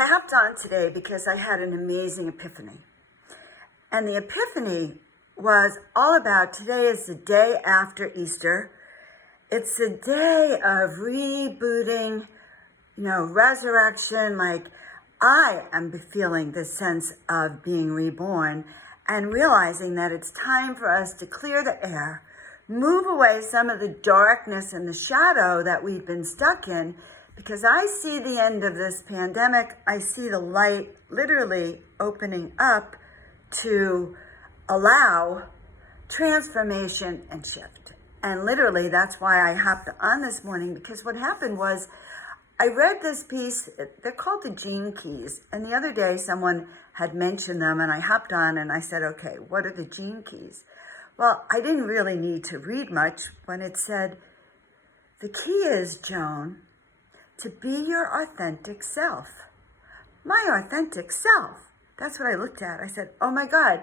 I hopped on today because I had an amazing epiphany. And the epiphany was all about today is the day after Easter. It's the day of rebooting, resurrection. Like I am feeling this sense of being reborn and realizing that it's time for us to clear the air, move away some of the darkness and the shadow that we've been stuck in, because I see the end of this pandemic. I see the light literally opening up to allow transformation and shift. And literally, that's why I hopped on this morning, because what happened was I read this piece. They're called the Gene Keys. And the other day, someone had mentioned them, and I hopped on and I said, okay, what are the Gene Keys? Well, I didn't really need to read much when it said, the key is, Joan, to be your authentic self. My authentic self. That's what I looked at. I said, oh my God,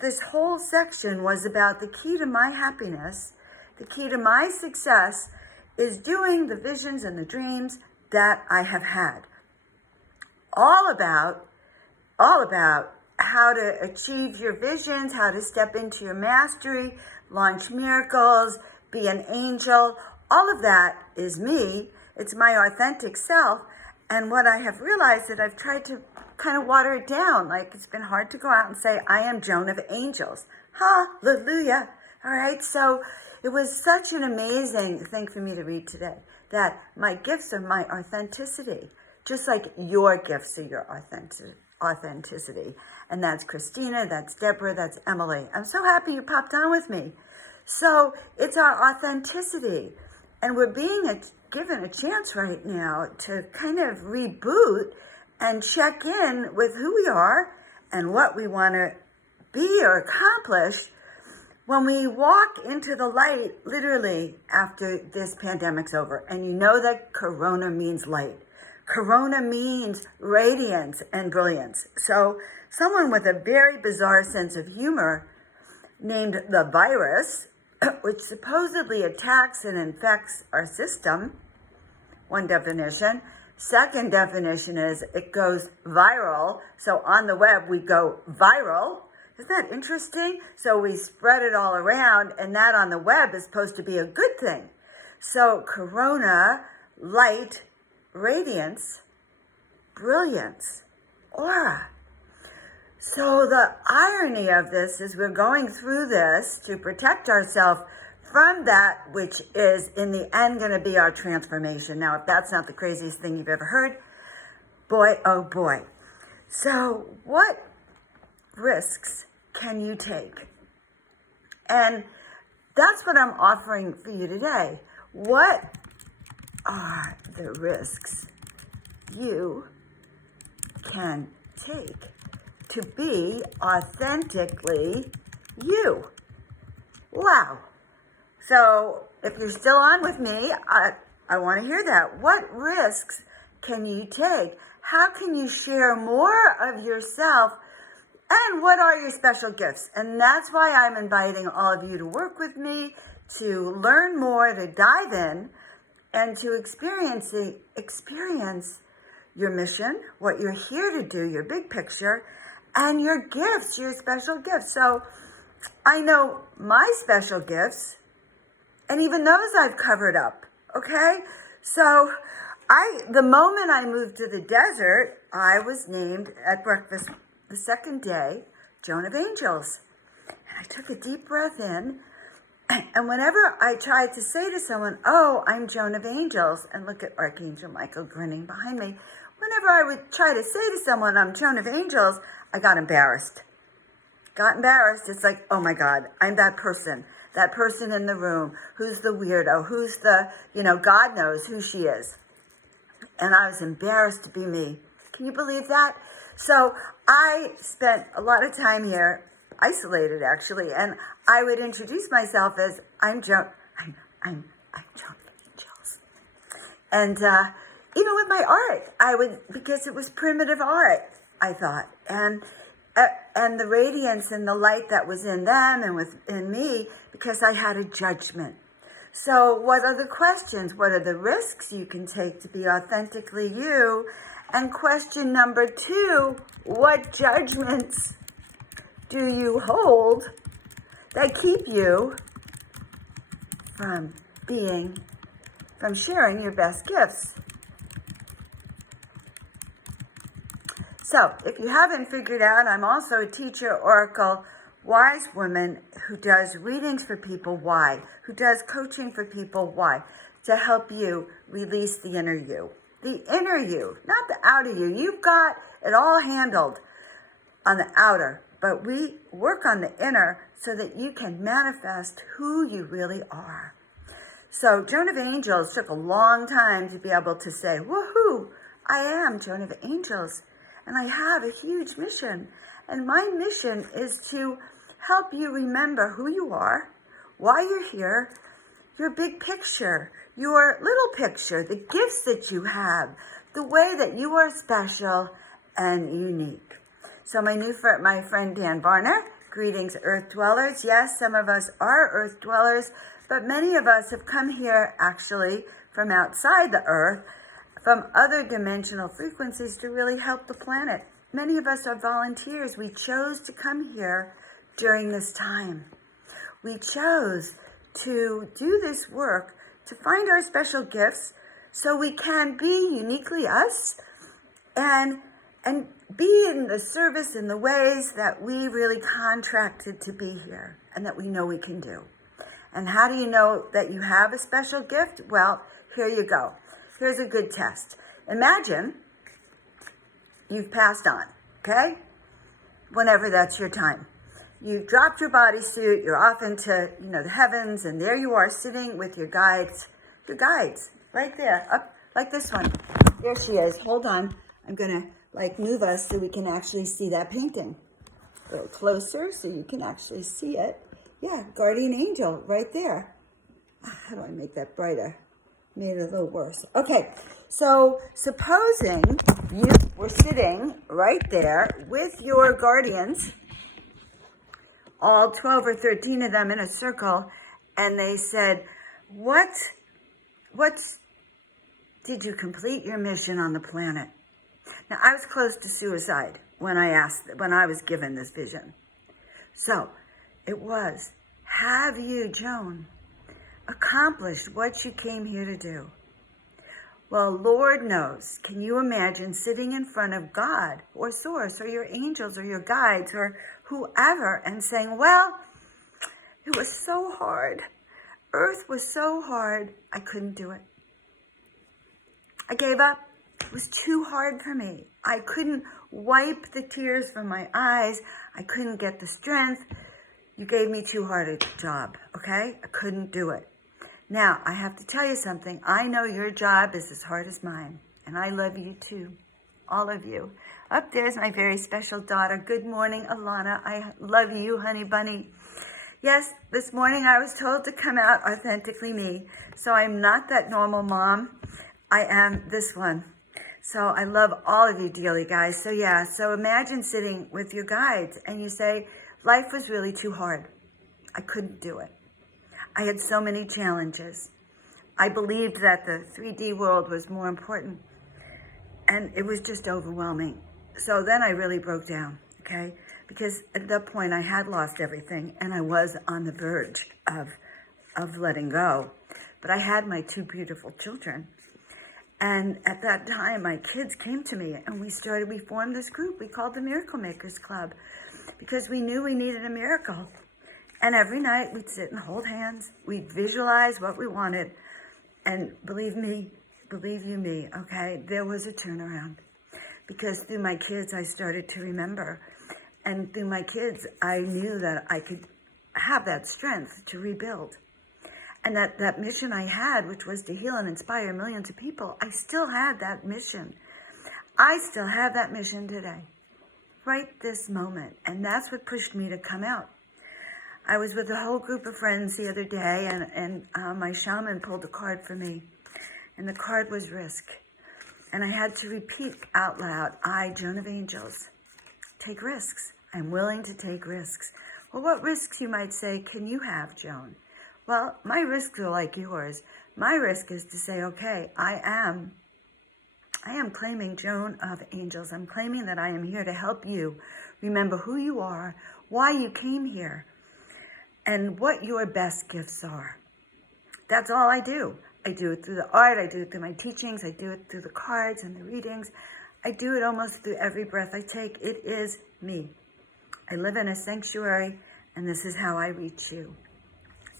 this whole section was about the key to my happiness, the key to my success is doing the visions and the dreams that I have had. All about how to achieve your visions, how to step into your mastery, launch miracles, be an angel. All of that is me. It's my authentic self. And what I have realized that I've tried to kind of water it down. Like it's been hard to go out and say, I am Joan of Angels. Hallelujah. All right. So it was such an amazing thing for me to read today, that my gifts are my authenticity, just like your gifts are your authenticity. And that's Christina, that's Deborah, that's Emily. I'm so happy you popped on with me. So it's our authenticity. And we're being given a chance right now to kind of reboot and check in with who we are and what we want to be or accomplish when we walk into the light, literally, after this pandemic's over. And you know that Corona means light. Corona means radiance and brilliance. So someone with a very bizarre sense of humor named the virus, which supposedly attacks and infects our system, one definition. Second definition is it goes viral. So on the web, we go viral. Isn't that interesting? So we spread it all around, and that on the web is supposed to be a good thing. So corona, light, radiance, brilliance, aura. So the irony of this is we're going through this to protect ourselves from that which is in the end going to be our transformation. Now, if that's not the craziest thing you've ever heard, boy, oh boy. So what risks can you take? And that's what I'm offering for you today. What are the risks you can take to be authentically you? Wow. So if you're still on with me, I want to hear that. What risks can you take? How can you share more of yourself? And what are your special gifts? And that's why I'm inviting all of you to work with me, to learn more, to dive in, and to experience your mission, what you're here to do, your big picture, and your gifts, your special gifts. So I know my special gifts, and even those I've covered up, okay? So the moment I moved to the desert, I was named at breakfast the second day, Joan of Angels. And I took a deep breath in, and whenever I tried to say to someone, oh, I'm Joan of Angels, and look at Archangel Michael grinning behind me, whenever I would try to say to someone, I'm Joan of Angels, I got embarrassed. It's like, oh my God, I'm that person in the room, who's the weirdo, who's the, God knows who she is. And I was embarrassed to be me. Can you believe that? So I spent a lot of time here, isolated actually, and I would introduce myself as I'm Joan of Angels. And even with my art, because it was primitive art, I thought, and the radiance and the light that was in them and within me, because I had a judgment. So what are the questions? What are the risks you can take to be authentically you? And question number 2, what judgments do you hold that keep you from sharing your best gifts? So, if you haven't figured out, I'm also a teacher, oracle, wise woman who does readings for people, why? Who does coaching for people, why? To help you release the inner you. The inner you, not the outer you. You've got it all handled on the outer, but we work on the inner so that you can manifest who you really are. So Joan of Angels took a long time to be able to say, woohoo, I am Joan of Angels, and I have a huge mission. And my mission is to help you remember who you are, why you're here, your big picture, your little picture, the gifts that you have, the way that you are special and unique. So my friend Dan Varner, greetings Earth Dwellers. Yes, some of us are Earth Dwellers, but many of us have come here actually from outside the Earth, from other dimensional frequencies to really help the planet. Many of us are volunteers. We chose to come here during this time. We chose to do this work, to find our special gifts so we can be uniquely us and be in the service in the ways that we really contracted to be here and that we know we can do. And how do you know that you have a special gift? Well, here you go. Here's a good test. Imagine you've passed on, okay? Whenever that's your time. You've dropped your bodysuit, you're off into, the heavens, and there you are sitting with your guides, right there, up like this one. There she is. Hold on. I'm going to move us so we can actually see that painting. A little closer so you can actually see it. Yeah, guardian angel right there. How do I make that brighter? Made it a little worse. Okay, so supposing you were sitting right there with your guardians, all 12 or 13 of them in a circle, and they said, did you complete your mission on the planet? Now, I was close to suicide when I was given this vision. So, it was, have you, Joan, accomplished what you came here to do? Well, Lord knows, can you imagine sitting in front of God or Source or your angels or your guides or whoever and saying, well, it was so hard. Earth was so hard, I couldn't do it. I gave up. It was too hard for me. I couldn't wipe the tears from my eyes. I couldn't get the strength. You gave me too hard a job, okay? I couldn't do it. Now, I have to tell you something. I know your job is as hard as mine, and I love you too, all of you. Up there's my very special daughter. Good morning, Alana. I love you, honey bunny. Yes, this morning I was told to come out authentically me, so I'm not that normal mom. I am this one. So I love all of you dearly, guys. So yeah, so imagine sitting with your guides and you say, life was really too hard. I couldn't do it. I had so many challenges. I believed that the 3D world was more important, and it was just overwhelming. So then I really broke down, okay? Because at that point I had lost everything, and I was on the verge of letting go. But I had my 2 beautiful children. And at that time, my kids came to me, and we formed this group. We called the Miracle Makers Club, because we knew we needed a miracle. And every night we'd sit and hold hands. We'd visualize what we wanted. And believe you me, okay, there was a turnaround. Because through my kids, I started to remember. And through my kids, I knew that I could have that strength to rebuild. And that mission I had, which was to heal and inspire millions of people, I still had that mission. I still have that mission today, right this moment. And that's what pushed me to come out. I was with a whole group of friends the other day, and my shaman pulled a card for me. And the card was risk. And I had to repeat out loud, I, Joan of Angels, take risks. I'm willing to take risks. Well, what risks, you might say, can you have, Joan? Well, my risks are like yours. My risk is to say, okay, I am claiming Joan of Angels. I'm claiming that I am here to help you remember who you are, why you came here, and what your best gifts are. That's all I do. I do it through the art. I do it through my teachings. I do it through the cards and the readings. I do it almost through every breath I take. It is me. I live in a sanctuary, and this is how I reach you.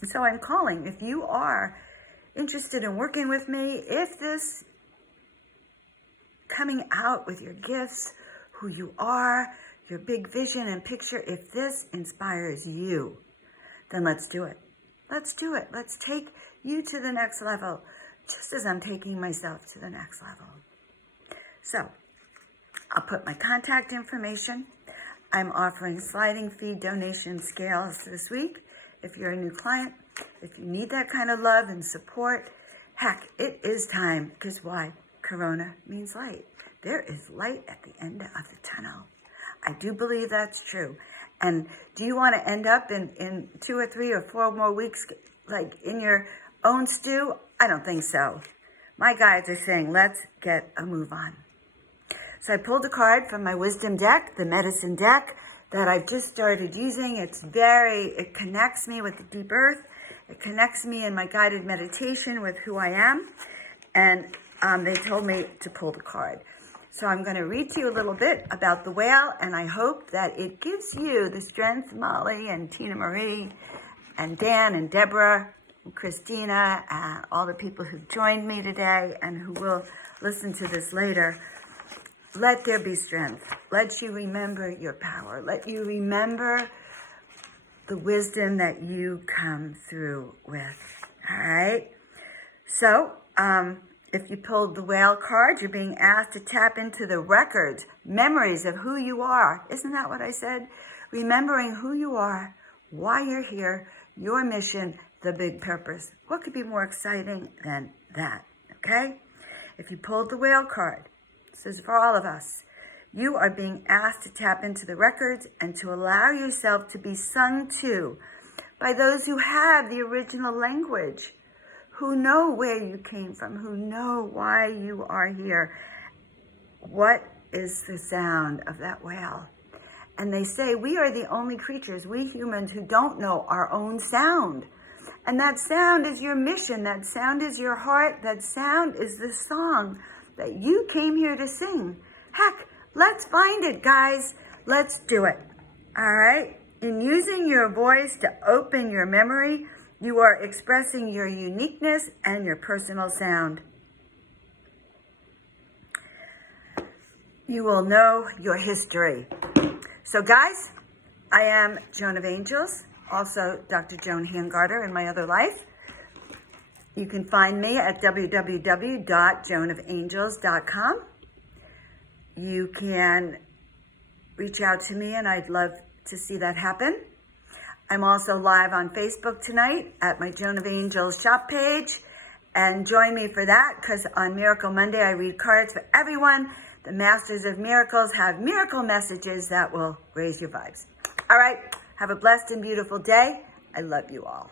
And so I'm calling. If you are interested in working with me, if this coming out with your gifts, who you are, your big vision and picture, if this inspires you, then let's do it. Let's do it. Let's take you to the next level, just as I'm taking myself to the next level. So I'll put my contact information. I'm offering sliding fee donation scales this week. If you're a new client, if you need that kind of love and support, heck, it is time. Because why? Corona means light. There is light at the end of the tunnel. I do believe that's true. And do you want to end up in 2 or 3 or 4 more weeks, like in your own stew? I don't think so. My guides are saying, let's get a move on. So I pulled a card from my wisdom deck, the medicine deck, that I've just started using. It connects me with the deep earth. It connects me in my guided meditation with who I am. And they told me to pull the card. So I'm going to read to you a little bit about the whale, and I hope that it gives you the strength, Molly and Tina Marie and Dan and Deborah and Christina and all the people who joined me today and who will listen to this later. Let there be strength. Let you remember your power. Let you remember the wisdom that you come through with. All right? So, if you pulled the whale card, you're being asked to tap into the records, memories of who you are. Isn't that what I said? Remembering who you are, why you're here, your mission, the big purpose. What could be more exciting than that? Okay? If you pulled the whale card, this is for all of us. You are being asked to tap into the records and to allow yourself to be sung to by those who have the original language, who know where you came from, who know why you are here. What is the sound of that whale? And they say we are the only creatures, we humans, who don't know our own sound. And that sound is your mission. That sound is your heart. That sound is the song that you came here to sing. Heck, let's find it, guys. Let's do it. All right? In using your voice to open your memory, you are expressing your uniqueness and your personal sound. You will know your history. So guys, I am Joan of Angels, also Dr. Joan Hangarter in my other life. You can find me at www.joanofangels.com. You can reach out to me, and I'd love to see that happen. I'm also live on Facebook tonight at my Joan of Angels shop page. And join me for that, because on Miracle Monday, I read cards for everyone. The Masters of Miracles have miracle messages that will raise your vibes. All right, have a blessed and beautiful day. I love you all.